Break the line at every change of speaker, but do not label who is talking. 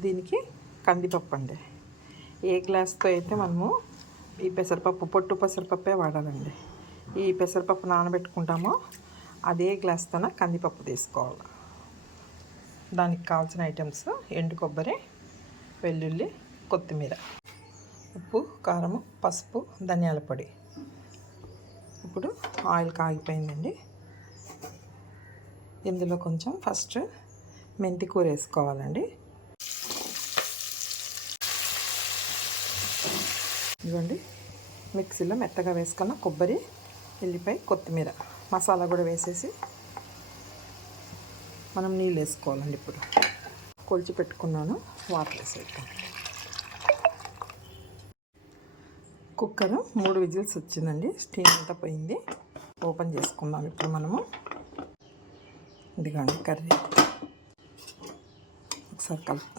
దీనికి కందిపప్పు అండి. ఏ గ్లాస్తో అయితే మనము ఈ పెసరపప్పు పొట్టు పెసరపప్పే వాడాలండి. ఈ పెసరపప్పు నానబెట్టుకుంటామో అదే గ్లాస్తోన కందిపప్పు తీసుకోవాలి. దానికి కావాల్సిన ఐటమ్స్ ఎండు కొబ్బరి వెల్లుల్లి కొత్తిమీర ఉప్పు కారము పసుపు ధనియాల పొడి. ఇప్పుడు ఆయిల్ కాగిపోయిందండి. ఇందులో కొంచెం ఫస్ట్ మెంతికూర వేసుకోవాలండి. ఇదిగోండి. మిక్సీలో మెత్తగా వేసుకున్న కొబ్బరి ఎల్లిపాయ కొత్తిమీర మసాలా కూడా వేసేసి మనం నీళ్ళు వేసుకోవాలండి ఇప్పుడు. కొలిచి పెట్టుకున్నాను వాటర్ వేసేద్దాం. కుక్కర్ మూడు విజిల్స్ వచ్చిందండి స్టీమ్ అంతా పోయింది. ఓపెన్ చేసుకుందాం ఇప్పుడు మనము. ఇదిగోండి కర్రీ. ఒకసారి కలుపు